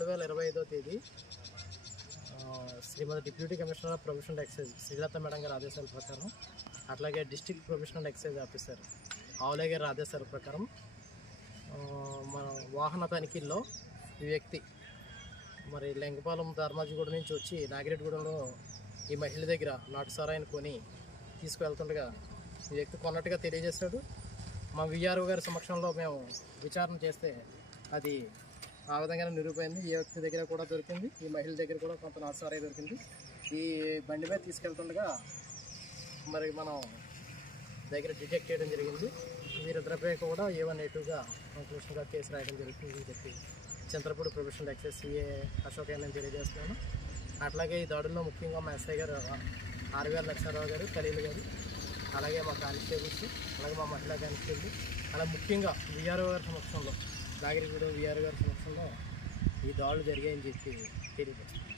2025వ తేదీ Shrimati deputy commissioner of prohibition excise Srilatha madam గారి ఆదేశాల ప్రకారం, అట్లాగే డిస్ట్రిక్ట్ ప్రొవిషనల్ ఎక్సైజ్ ఆఫీసర్ ఆవులే గారి ఆదేశాల ప్రకారం మన వాహన తనిఖీల్లో ఈ వ్యక్తి మరి లింగపాలెం ధర్మాజిగూడ నుంచి వచ్చి నాగిరెడ్డిగూడెంలో ఈ మహిళ దగ్గర నాటు సారాయిని కొని తీసుకువెళ్తుండగా ఈ వ్యక్తి కొన్నట్టుగా తెలియజేశాడు. మా విఆర్ఓ గారి సమక్షంలో మేము విచారణ చేస్తే అది ఆ విధంగానే నిరూపైంది. ఈ వ్యక్తి దగ్గర కూడా దొరికింది, ఈ మహిళ దగ్గర కూడా కొంత నాటు సారాయి దొరికింది. ఈ బండి మీద తీసుకెళ్తుండగా మరి మనం దగ్గర డిటెక్ట్ చేయడం జరిగింది. వీరిద్దరిపై కూడా A1A2గా కంక్లూషన్గా కేసు రాయడం జరుగుతుంది అని చెప్పి Chintalapudi provisional excise CA Ashok నేను తెలియజేస్తున్నాను. అట్లాగే ఈ దాడుల్లో ముఖ్యంగా మా ఎస్ఐ గారు ఆర్వీఆర్ లక్ష్మణరావు గారు, ఖలీల్ గారు, అలాగే మా కానిస్టేబుల్స్, అలాగే మా మహిళా కానిస్టేబుల్, అలా ముఖ్యంగా విఆర్ఓ గారి సమక్షంలో నాగిరెడ్డిగూడెం విఆర్ఓ గారి సమక్షంలో ఈ దాడులు జరిగాయని చెప్పి తెలియజేస్తున్నాను.